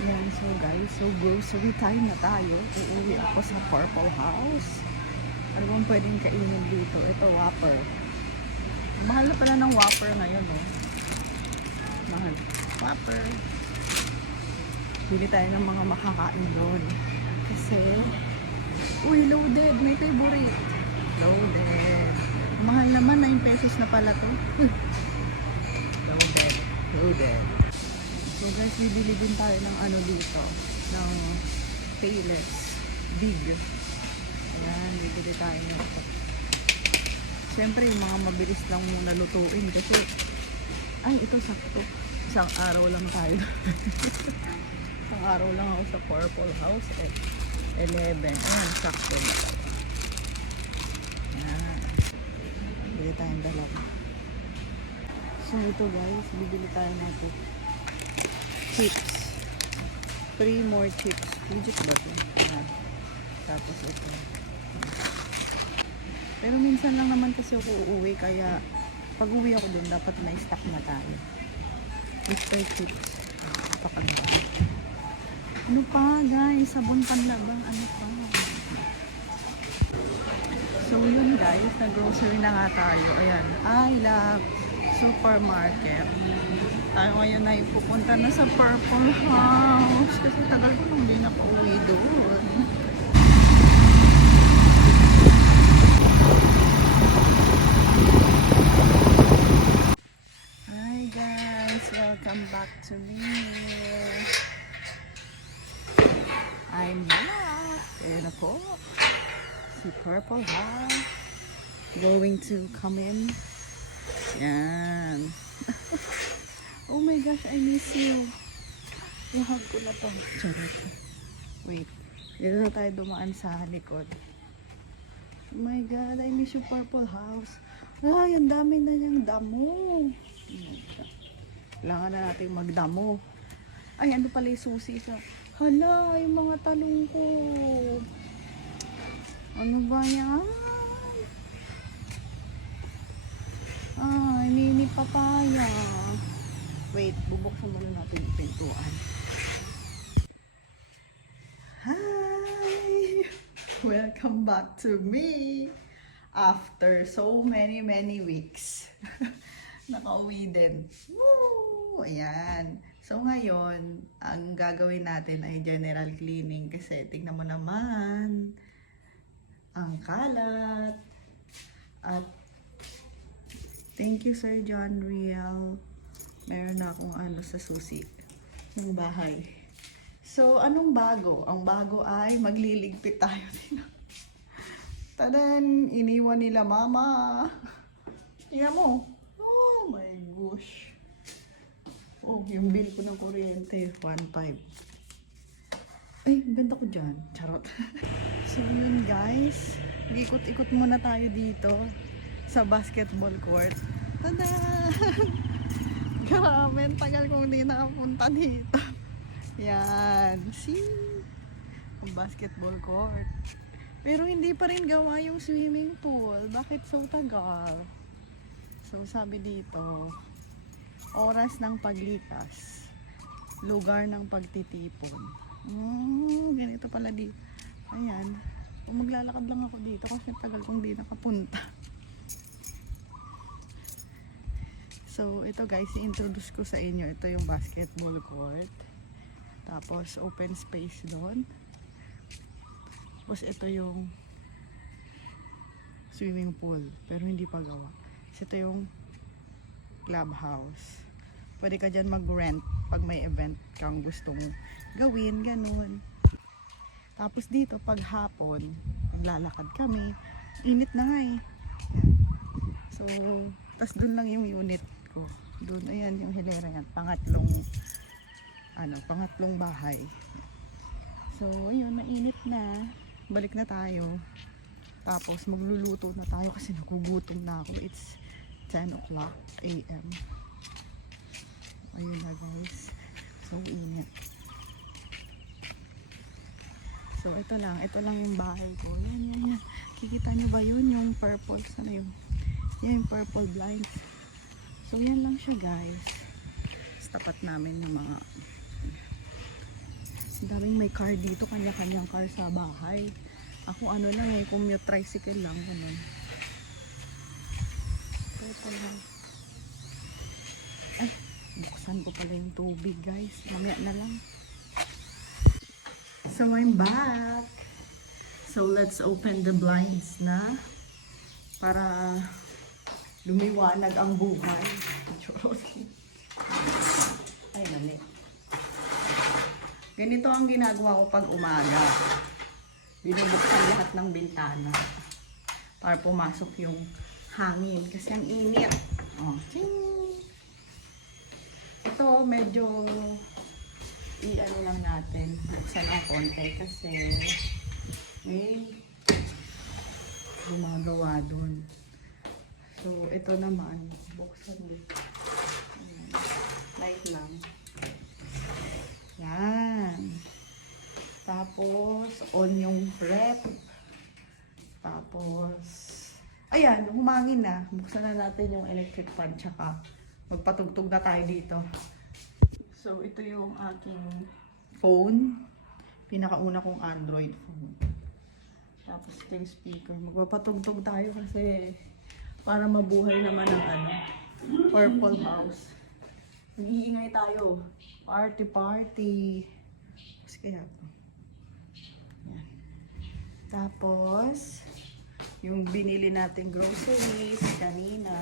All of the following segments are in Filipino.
Yan, so guys, so grocery time na tayo. Uuwi ako sa Purple House. Ano bang pwedeng kainin dito? Ito, Whopper. Mahal na pala ng Whopper ngayon, oh. Mahal. Whopper. Bili tayo ng mga makakain doon. Kasi, uy, loaded. May favorite. Loaded. Mahal naman, 9 pesos na pala to. Loaded. Loaded. So guys, bibili din tayo ng ano dito, ng Payless Big. Ayan, bibili tayo ng ito. Siyempre, yung mga mabilis lang muna lutuin kasi, ay, ito sakto. Isang araw lang tayo. Isang araw lang ako sa Purple House. 11. Ayan, sakto na tayo. Ayan. Bibili tayong dalawa. So ito guys, bibili tayo ng chips. 3 more chips. Legit ba ito? Ayan. Tapos ito. Pero minsan lang naman kasi ako uuwi, kaya pag uwi ako dun, dapat may stock na tayo. Mr. Chips. Pakagaya. Ano pa guys? Sabon panlabang. Ano pa? So yun guys, nag-grocery na nga tayo. Ayan. I love supermarket. Tayo ngayon ay pupunta na sa Purple House. Kasi tagal ko nang di nakauwi doon. Hi guys, welcome back to me. I'm back. Ayan na po. Si Purple House. Going to come in. Yan. Oh my gosh, I miss you. I-hug ko na to. Charot. Wait. Dito na tayo dumaan sa likod. Oh my god, I miss you, Purple House. Ay, ang dami na niyang damo. Kailangan na natin magdamo. Ay, ano pala yung susi sa... Hala, yung mga talong ko. Ano ba yan? Ay, mini papaya. Wait, bubuksan muna natin yung pintuan. Hi! Welcome back to me! After so many weeks. Nakauwi din. Woo! Ayan. So ngayon, ang gagawin natin ay general cleaning kasi tingnan mo naman ang kalat. At thank you Sir John Riel. Meron na akong ano sa susi ng bahay. So, anong bago? Ang bago ay magliligpit tayo din. Tadan! Iniwan nila mama. Tingnan mo. Oh my gosh. Oh, yung bill ko ng kuryente, 1.5. Ay, benta ko dyan. Charot. So, yun guys. Ikot-ikot muna tayo dito sa basketball court. Tada! Grabe, tagal kong di nakapunta dito. Yan. See? Ang basketball court. Pero hindi pa rin gawa yung swimming pool. Bakit so tagal? So, sabi dito, oras ng paglikas. Lugar ng pagtitipon. Ganito pala dito. Ayan. Kung maglalakad lang ako dito kasi tagal kong di nakapunta. So, ito guys, i-introduce ko sa inyo. Ito yung basketball court. Tapos, open space doon. Tapos, ito yung swimming pool. Pero hindi pa gawa. Tapos, ito yung clubhouse. Pwede ka dyan mag-rent pag may event kang gustong gawin, ganun. Tapos, dito, pag hapon, naglalakad kami. Init na nga eh. So, tas dun lang yung unit ko. Dun, ayan yung hilera yan. Pangatlong bahay. So, ayun, mainit na. Balik na tayo. Tapos, magluluto na tayo kasi nagugutom na ako. It's 10 o'clock a.m. Ayun na guys. So, init. So, ito lang yung bahay ko. Yan. Kikita nyo ba yun? Yung purple, sana yun? Yan yung purple blinds. So yan lang siya guys. Tapat namin ng mga Daming may car dito, kanya-kanyang car sa bahay. Ako ano lang eh, commute tricycle lang, ganun. Ito lang. Ay, buksan ko pala yung tubig guys. Mamaya na lang. So I'm back. So let's open the blinds na para lumiwanag ang buhay. Ay, mali. Ganito ang ginagawa ko pag umaga. Binubuksan lahat ng bintana para pumasok yung hangin kasi ang init. Oh, ito medyo i-ano lang natin. Buksan ang konti kasi may gumagawa dun. So ito naman buksan dito. Light lang. Yan. Tapos, on yung rep. Tapos, ayan, humangin na. Buksan na natin yung electric fan, tsaka magpatugtog na tayo dito. So, ito yung aking phone. Pinakauna kong Android phone. Tapos, ito yung speaker. Magpapatugtog tayo kasi para mabuhay naman ang ano, Purple House. Mag-iingay tayo. Party, party. Tapos kaya ito. Tapos, yung binili natin groceries kanina.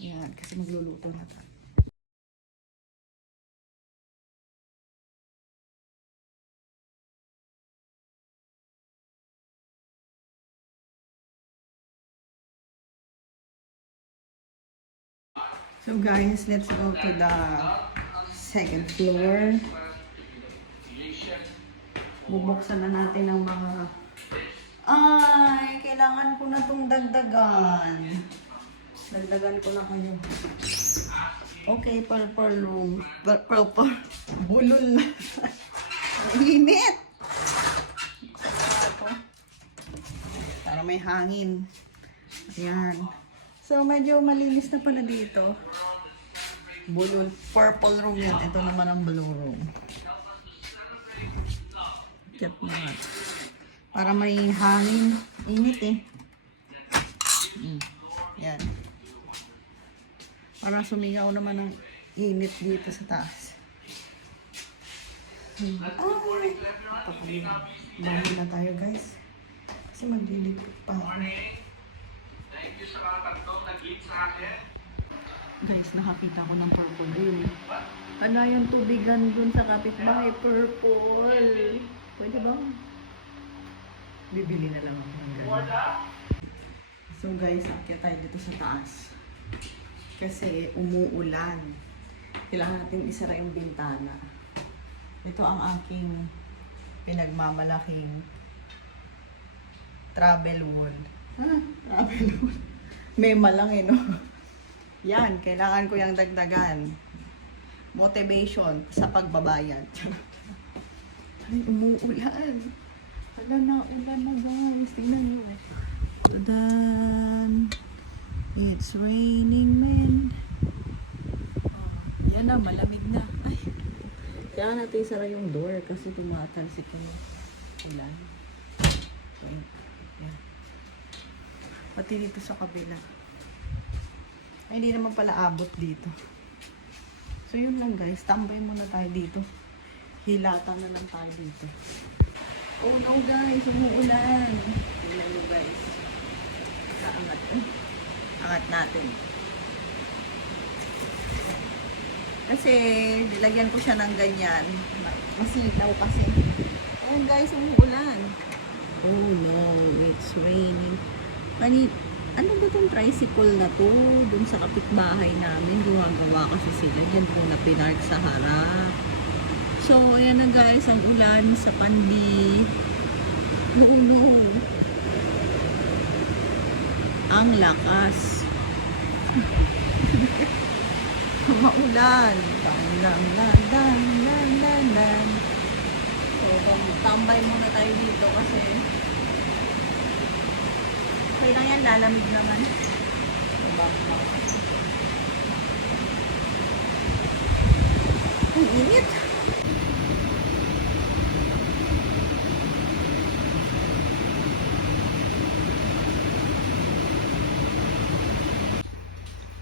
Yan, kasi magluluto na tayo. So guys, let's go to the second floor. Bubuksan na natin ang mga... Ay, kailangan ko na itong dagdagan. Dagdagan ko na kayo. Okay, purple room. Purple. Bulol na. Ang init! Para may hangin. Ayan. So, medyo malinis na pala dito. Blue, purple room yan. Ito naman ang blue room. Check mo nga. Para may hangin. Init eh. Yan. Para sumingaw naman ang init dito sa taas. Ay! Dami na tayo guys. Kasi maglilipit pa ako. Guys, nakakita ko ng purple room. Ano yung tubigan dun sa kapitbahay? Purple. Pwede ba? Bibili na lang ako ng ganun. So guys, akyat tayo dito sa taas. Kasi umuulan. Kailangan natin isara yung bintana. Ito ang aking pinagmamalaking travel wall. Travel wall. Mema lang eh, no? Yan, kailangan ko yung dagdagan. Motivation sa pagbabayad. Ay, umuulan. Wala na, ulan na guys. Tingnan nyo eh. Tadan! It's raining, man. Yan na, malamig na. Ay, kailangan natin isara yung door kasi tumatalsik yung ulan. Yan. Pati dito sa kabila. Ay, hindi naman pala abot dito. So, yun lang guys. Tambay muna tayo dito. Hilata na lang tayo dito. Oh no guys, umuulan. Tingnan nyo guys. Kaangat. Angat natin. Kasi, nilagyan ko siya ng ganyan. Masitaw kasi. Ayan guys, umuulan. Oh no, it's raining. Ano ba itong tricycle na to? Doon sa kapitbahay namin, gumagawa kasi sila. Diyan po na pinark sa harap. So, ayan na guys, ang ulan sa Pandi. No. Ang lakas. Maulan. Dan. So, tambay muna tayo dito kasi okay lang yan, lalamig naman. init.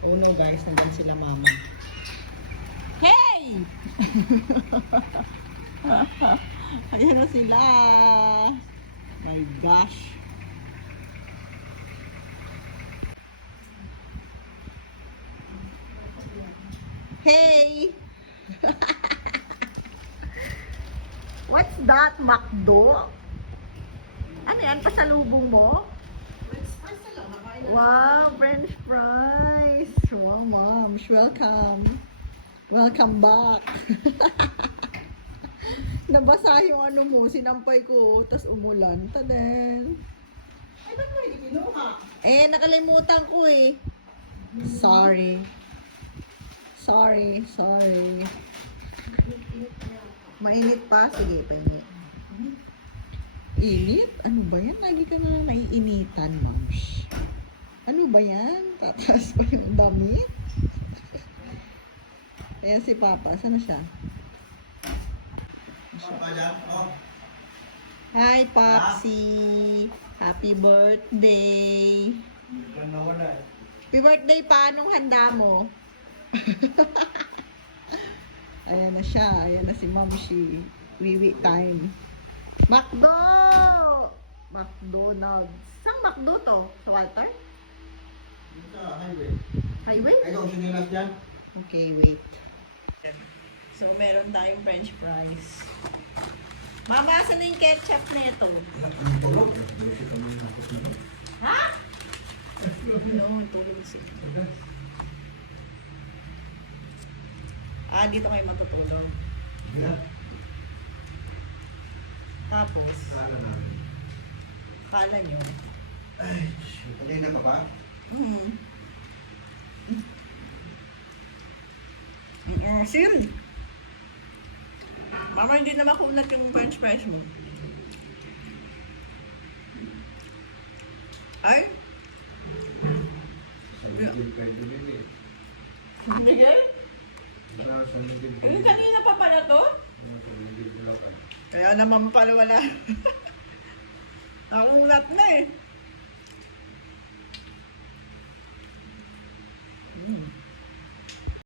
Oh no guys, nandun sila mama. Hey! Ayan na sila. My gosh. Hey! What's that, McDo? Ano yan? Pasalubong mo? Wow, French fries. Wow, moms. Welcome. Welcome back. Nabasa yung ano mo, sinampay ko, tas umulan. Taden. Ay, ba't mo hindi kinuha? Eh, nakalimutan ko eh. Sorry. Sorry. Mainit pa? Sige, pengi. Init? Ano ba yan? Lagi ka na naiinitan, moms. Ano ba yan? Tataas pa yung damit? Ayan si Papa. Saan na siya? Hi, Popsi! Happy birthday! Happy birthday pa! Anong handa mo? Ayan na siya. Ayan na si Mamshi. Wiwi time. McDo! McDonald's. Saan McDo to? Sa Walter? Highway. Highway? Ay, kung sinilas dyan. Okay, wait. So, meron tayong french fries. Mama, saan na yung ketchup na ito? Ha? No, tulog sila. Dito kayo matutulog. Tapos, kala nyo. Ay, kanina ka ba? Sim! Mama, hindi na makulat yung french fries mo. Ay? Miguel? Kanina pa pala to? Kaya naman pala wala. Nakulat na eh.